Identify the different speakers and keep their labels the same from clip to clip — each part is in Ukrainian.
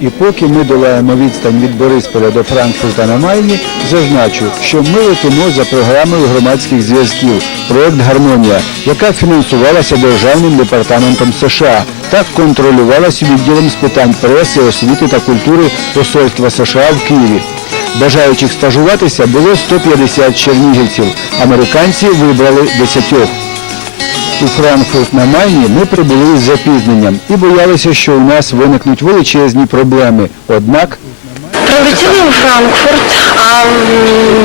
Speaker 1: І поки ми долаємо відстань від Борисполя до Франкфурта на Майні, зазначу, що ми летимо за програмою громадських зв'язків проект Гармонія, яка фінансувалася Державним департаментом США та контролювалася відділом з питань преси, освіти та культури Посольства США в Києві. Бажаючих стажуватися було 150 чернігівців. Американці вибрали 10. У Франкфурт на Майні ми прибули з запізненням і боялися, що у нас виникнуть величезні проблеми. Однак
Speaker 2: Прилетіли у Франкфурт, а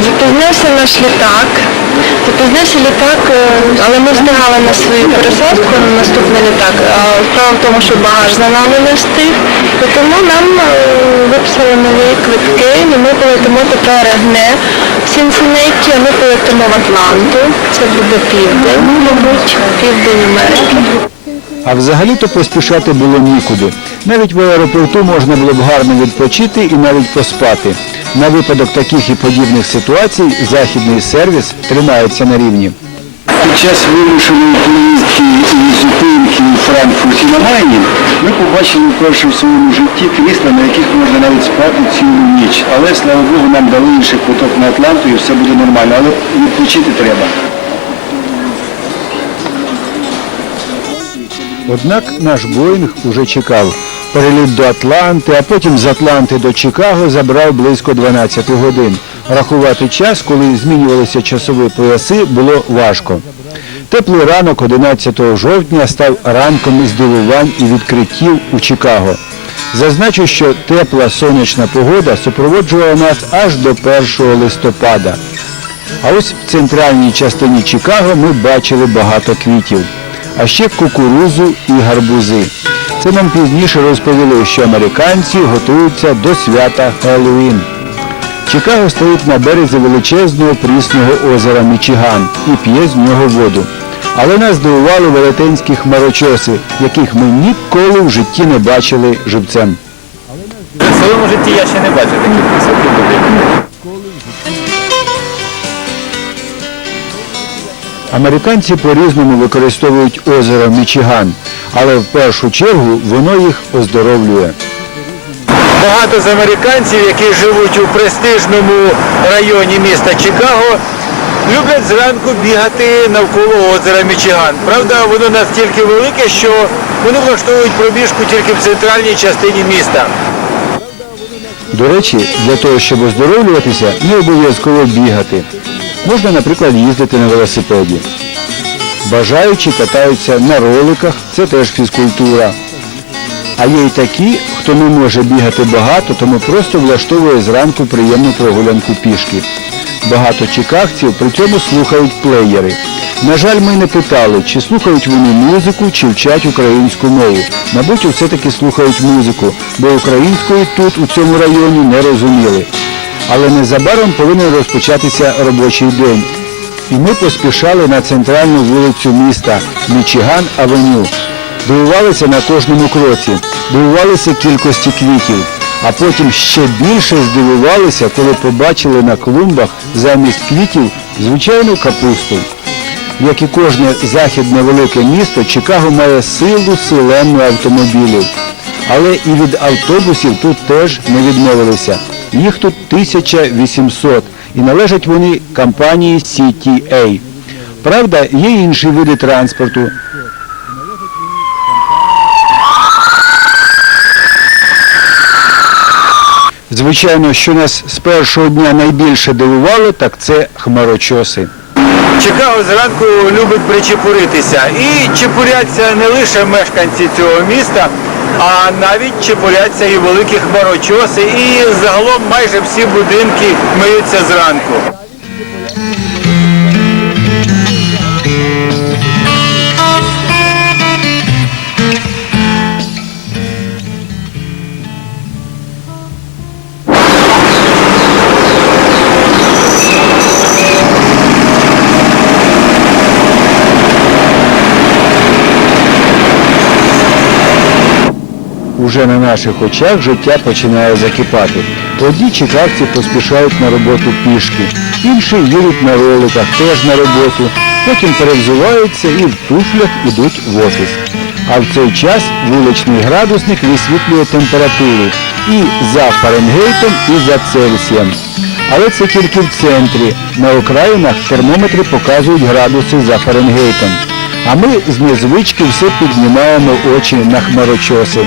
Speaker 2: запізнився наш літак. Запізнився літак, е, але ми встигали на свою пересадку на наступний літак. Справа в тому, що багаж за нами не встиг. І тому нам е, виписали нові квитки, і ми полетимо тепер не в Сінсінейті, а ми полетимо в Атланту. Це буде південь, мабуть, південь Америки.
Speaker 1: А взагалі-то поспішати було нікуди. Навіть в аеропорту можна було б гарно відпочити і навіть поспати. На випадок таких і подібних ситуацій західний сервіс тримається на рівні.
Speaker 3: Під час вимушеної поїздки і зупинки у Франкфурті на Майні ми побачили вперше в своєму житті крісла, на яких можна навіть спати цілу ніч. Але, слава Богу, нам дали інший квиток на Атланту і все буде нормально. Але відпочити треба.
Speaker 1: Однак наш Боїнг уже чекав. Переліт до Атланти, а потім з Атланти до Чикаго забрав близько 12 годин. Рахувати час, коли змінювалися часові пояси, було важко. Теплий ранок 11 жовтня став ранком здивувань і відкриттів у Чикаго. Зазначу, що тепла сонячна погода супроводжувала нас аж до 1 листопада. А ось в центральній частині Чикаго ми бачили багато квітів, а ще кукурузу і гарбузи. Це нам пізніше розповіли, що американці готуються до свята Хеллоуін. Чикаго стоїть на березі величезного прісного озера Мічиган і п'є з нього воду. Але нас здивували велетенські хмарочоси, яких ми ніколи в житті не бачили живцем.
Speaker 4: В своєму житті я ще не бачив таких високих будинків.
Speaker 1: Американці по-різному використовують озеро Мічиган, але в першу чергу воно їх оздоровлює.
Speaker 4: Багато з американців, які живуть у престижному районі міста Чикаго, люблять зранку бігати навколо озера Мічиган. Правда, воно настільки велике, що вони влаштовують пробіжку тільки в центральній частині міста.
Speaker 1: До речі, для того, щоб оздоровлюватися, не обов'язково бігати. Можна, наприклад, їздити на велосипеді. Бажаючі катаються на роликах, це теж фізкультура. А є й такі, хто не може бігати багато, тому просто влаштовує зранку приємну прогулянку пішки. Багато чикагців при цьому слухають плеєри. На жаль, ми не питали, чи слухають вони музику, чи вчать українську мову. Мабуть, все-таки слухають музику, бо української тут, у цьому районі, не розуміли. Але незабаром повинен розпочатися робочий день. І ми поспішали на центральну вулицю міста Мічиган Авеню. Дивувалися на кожному кроці, дивувалися кількості квітів, а потім ще більше здивувалися, коли побачили на клумбах замість квітів звичайну капусту. Як і кожне західне велике місто, Чикаго має силу селену автомобілів. Але і від автобусів тут теж не відмовилися. Їх тут 1800 і належать вони компанії CTA. Правда, є інші види транспорту. Звичайно, що нас з першого дня найбільше дивувало, так це хмарочоси.
Speaker 4: Чикаго зранку любить причепуритися. І чепуряться не лише мешканці цього міста, а навіть чепуряться і великі хмарочоси. І загалом майже всі будинки миються зранку.
Speaker 1: Уже на наших очах життя починає закипати. Одні чикагці поспішають на роботу пішки, інші їдуть на роликах теж на роботу. потім перевзуваються і в туфлях ідуть в офіс. А в цей час вуличний градусник висвітлює температуру і за Фаренгейтом, і за Цельсієм. Але це тільки в центрі. На окраїнах термометри показують градуси за Фаренгейтом. А ми з незвички все піднімаємо очі на хмарочоси.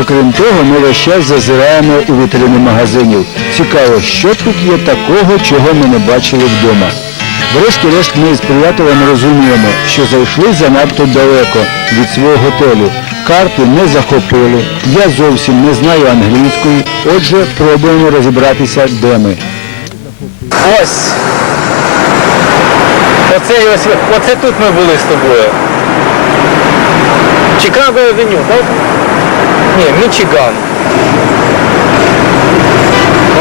Speaker 1: Окрім того, ми весь час зазираємо у вітрини магазинів. Цікаво, що тут є такого, чого ми не бачили вдома. Врешті-решт ми з приятелем розуміємо, що зайшли занадто далеко від свого готелю. Карту не захопили, я зовсім не знаю англійської, отже, пробуємо розібратися, де ми.
Speaker 4: Ось. Оце, ось, оце тут ми були з тобою. Чикаго Авеню, так? Ні, Мічиган.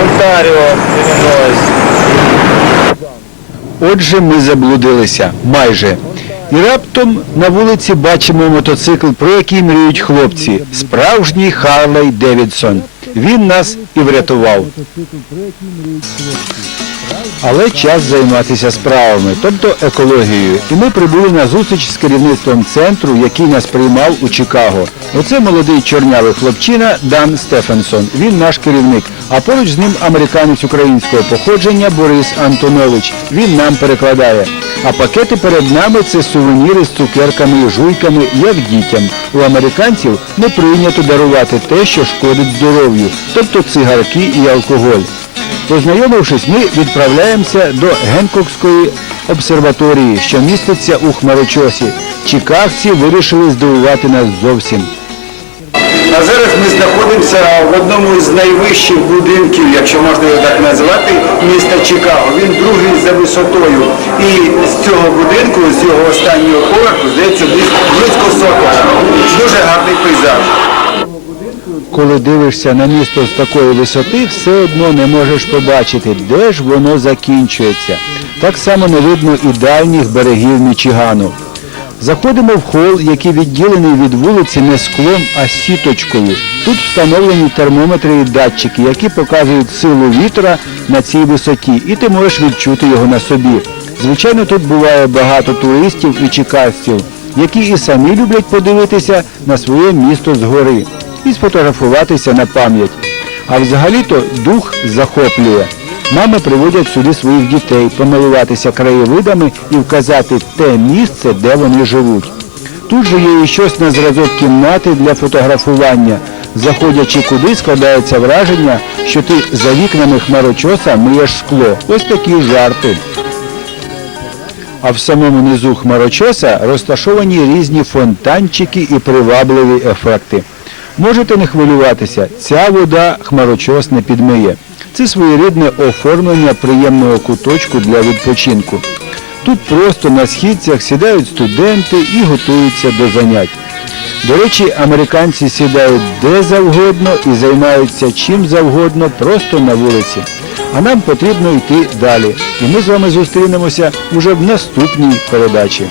Speaker 4: Онтаріо, Іллінойс.
Speaker 1: Отже, ми заблудилися майже. І раптом на вулиці бачимо мотоцикл, про який мріють хлопці. Справжній Харлей Девідсон. Він нас і врятував. Але час займатися справами, тобто екологією. І ми прибули на зустріч з керівництвом центру, який нас приймав у Чикаго. Оце молодий чорнявий хлопчина Дан Стефенсон. Він наш керівник. А поруч з ним американець українського походження Борис Антонович. Він нам перекладає. А пакети перед нами це сувеніри з цукерками і жуйками, як дітям. У американців не прийнято дарувати те, що шкодить здоров'ю, тобто цигарки і алкоголь. Познайомившись, ми відправляємося до Генкокської обсерваторії, що міститься у Хмарочосі. Чикагці вирішили здивувати нас зовсім.
Speaker 3: А зараз ми знаходимося в одному з найвищих будинків, якщо можна його так назвати, міста Чикаго. Він другий за висотою. І з цього будинку, з його останнього поверху, здається, близько соток. Дуже гарний пейзаж.
Speaker 1: Коли дивишся на місто з такої висоти, все одно не можеш побачити, де ж воно закінчується. Так само не видно і дальніх берегів Мічигану. Заходимо в хол, який відділений від вулиці не склом, а сіточкою. Тут встановлені термометри і датчики, які показують силу вітра на цій висоті, і ти можеш відчути його на собі. Звичайно, тут буває багато туристів і чекастів, які і самі люблять подивитися на своє місто згори і сфотографуватися на пам'ять. А взагалі-то дух захоплює. Мами приводять сюди своїх дітей помилуватися краєвидами і вказати те місце, де вони живуть. Тут же є і щось на зразок кімнати для фотографування. Заходячи куди, складається враження, що ти за вікнами хмарочоса миєш скло. Ось такі жарти. А в самому низу хмарочоса розташовані різні фонтанчики і привабливі ефекти. Можете не хвилюватися, ця вода хмарочос не підмиє. Це своєрідне оформлення приємного куточку для відпочинку. Тут просто на східцях сідають студенти і готуються до занять. До речі, американці сідають де завгодно і займаються чим завгодно, просто на вулиці. А нам потрібно йти далі. І ми з вами зустрінемося уже в наступній передачі.